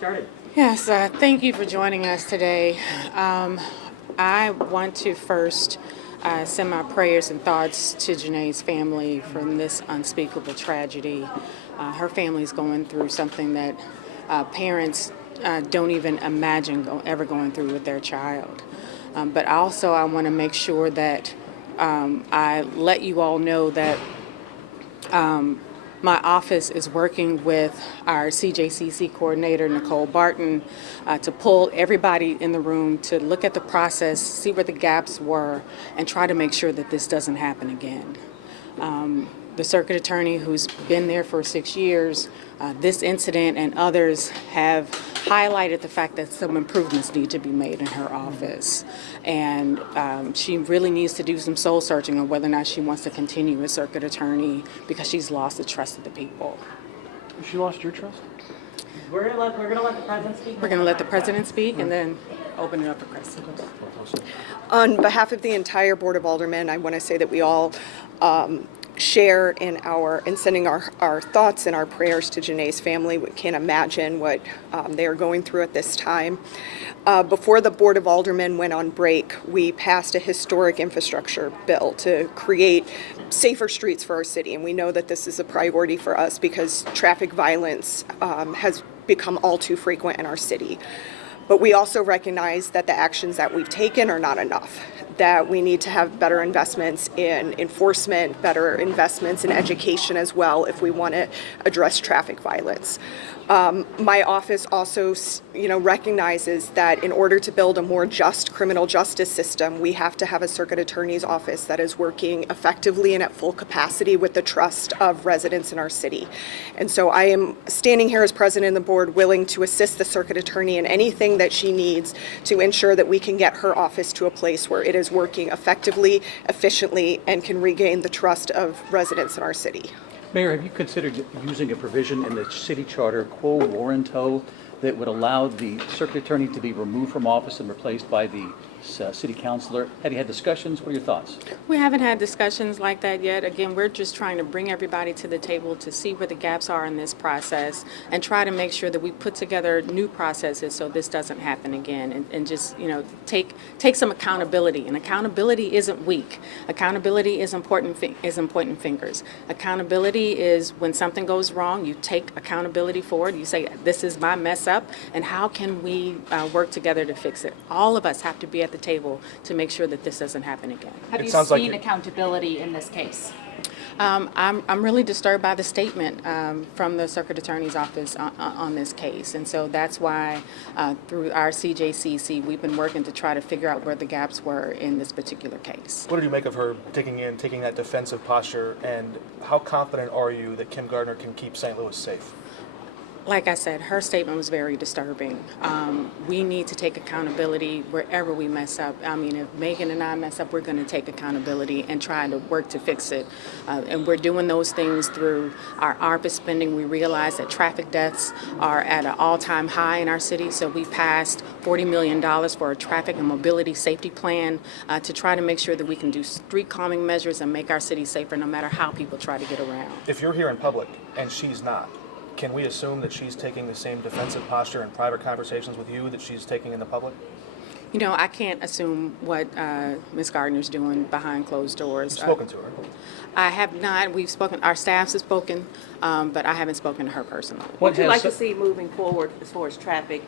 started. Yes, thank you for joining us today. I want to first send my prayers and thoughts to Janae's family from this unspeakable tragedy. Her family's going through something that parents don't even imagine ever going through with their child. But also I want to make sure that I let you all know that my office is working with our CJCC coordinator, Nicole Barton, to pull everybody in the room to look at the process, see where the gaps were, and try to make sure that this doesn't happen again. The circuit attorney, who's been there for 6 years, this incident and others have highlighted the fact that some improvements need to be made in her office. And she really needs to do some soul searching on whether or not she wants to continue as circuit attorney because she's lost the trust of the people. She lost your trust? We're gonna let the president speak. We're going to let the president speak and then open it up for questions. On behalf of the entire Board of Aldermen, I want to say that we all share in sending our thoughts and our prayers to Janae's family. We can't imagine what they are going through at this time. Before the Board of Aldermen went on break, we passed a historic infrastructure bill to create safer streets for our city, and we know that this is a priority for us because traffic violence has become all too frequent in our city. But we also recognize that the actions that we've taken are not enough, that we need to have better investments in enforcement, better investments in education as well if we want to address traffic violence. My office also, recognizes that in order to build a more just criminal justice system, we have to have a circuit attorney's office that is working effectively and at full capacity with the trust of residents in our city. And so I am standing here as president of the board, willing to assist the circuit attorney in anything that she needs to ensure that we can get her office to a place where it is working effectively, efficiently, and can regain the trust of residents in our city. Mayor, have you considered using a provision in the city charter, quo warranto, that would allow the circuit attorney to be removed from office and replaced by the city councilor? Have you had discussions? What are your thoughts? We haven't had discussions like that yet. Again, we're just trying to bring everybody to the table to see where the gaps are in this process and try to make sure that we put together new processes so this doesn't happen again, and just, take some accountability. And accountability isn't weak. Accountability is pointing fingers. Accountability is when something goes wrong, you take accountability for it. You say, this is my mess up, and how can we work together to fix it? All of us have to be at the table to make sure that this doesn't happen again. Have you seen accountability in this case? I'm really disturbed by the statement from the Circuit Attorney's Office on this case, and so that's why through our CJCC we've been working to try to figure out where the gaps were in this particular case. What did you make of her taking that defensive posture, and how confident are you that Kim Gardner can keep St. Louis safe? Like I said, her statement was very disturbing. We need to take accountability wherever we mess up. I mean, if Megan and I mess up, we're going to take accountability and try to work to fix it. And we're doing those things through our ARPA spending. We realize that traffic deaths are at an all-time high in our city, so we passed $40 million for a traffic and mobility safety plan to try to make sure that we can do street calming measures and make our city safer no matter how people try to get around. If you're here in public and she's not, can we assume that she's taking the same defensive posture in private conversations with you that she's taking in the public? I can't assume what Ms. Gardner's doing behind closed doors. You've spoken to her. I have not. We've spoken, our staffs have spoken, but I haven't spoken to her personally. What would you like to see moving forward as far as traffic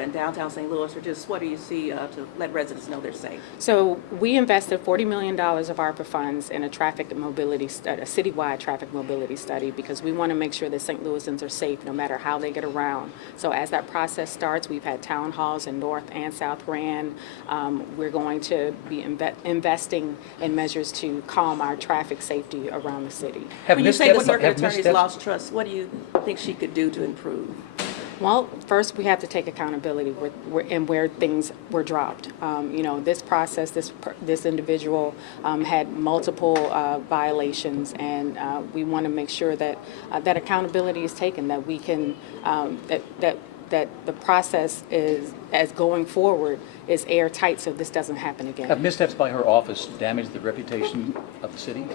in downtown St. Louis, or just what do you see to let residents know they're safe? So we invested $40 million of ARPA funds in a traffic and mobility study, a citywide traffic mobility study, because we want to make sure that St. Louisans are safe no matter how they get around. So as that process starts, we've had town halls in North and South Grand. We're going to be investing in measures to calm our traffic safety around the city. When you say the circuit attorney's lost trust, what do you think she could do to improve? Well, first we have to take accountability where things were dropped. This process, this individual had multiple violations, and we want to make sure that that accountability is taken, that we can that the process is, as going forward, is airtight, so this doesn't happen again. Have missteps by her office damaged the reputation of the city?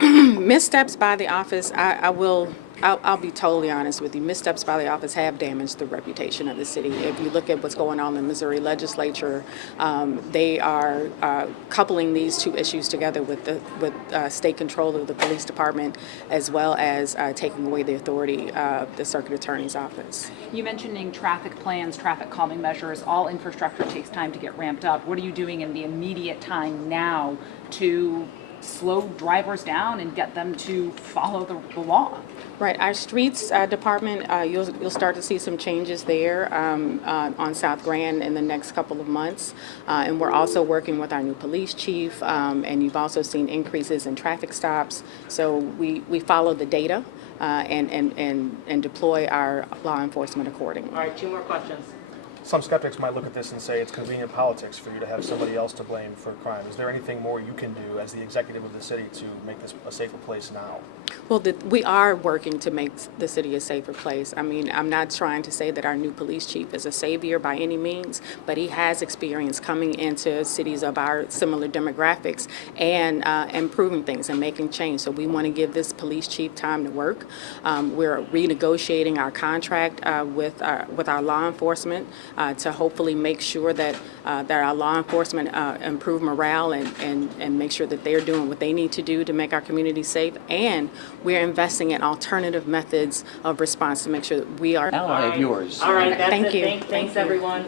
Missteps by the office, I will I'll be totally honest with you. Missteps by the office have damaged the reputation of the city. If you look at what's going on in the Missouri legislature, they are coupling these two issues together with state control of the police department, as well as taking away the authority of the Circuit Attorney's office. You mentioning traffic plans, traffic calming measures, all infrastructure takes time to get ramped up. What are you doing in the immediate time now to slow drivers down and get them to follow the law? Right, our streets department, you'll start to see some changes there on South Grand in the next couple of months. And we're also working with our new police chief, and you've also seen increases in traffic stops. So we follow the data and deploy our law enforcement accordingly. All right, 2 more questions. Some skeptics might look at this and say it's convenient politics for you to have somebody else to blame for crime. Is there anything more you can do as the executive of the city to make this a safer place now? Well, we are working to make the city a safer place. I mean, I'm not trying to say that our new police chief is a savior by any means, but he has experience coming into cities of our similar demographics and improving things and making change. So we want to give this police chief time to work. We're renegotiating our contract with our law enforcement to hopefully make sure that our law enforcement improve morale and make sure that they're doing what they need to do to make our community safe. And we're investing in alternative methods of response to make sure that we are. Ally of yours. All right, that's Thank it. you. Thanks, everyone.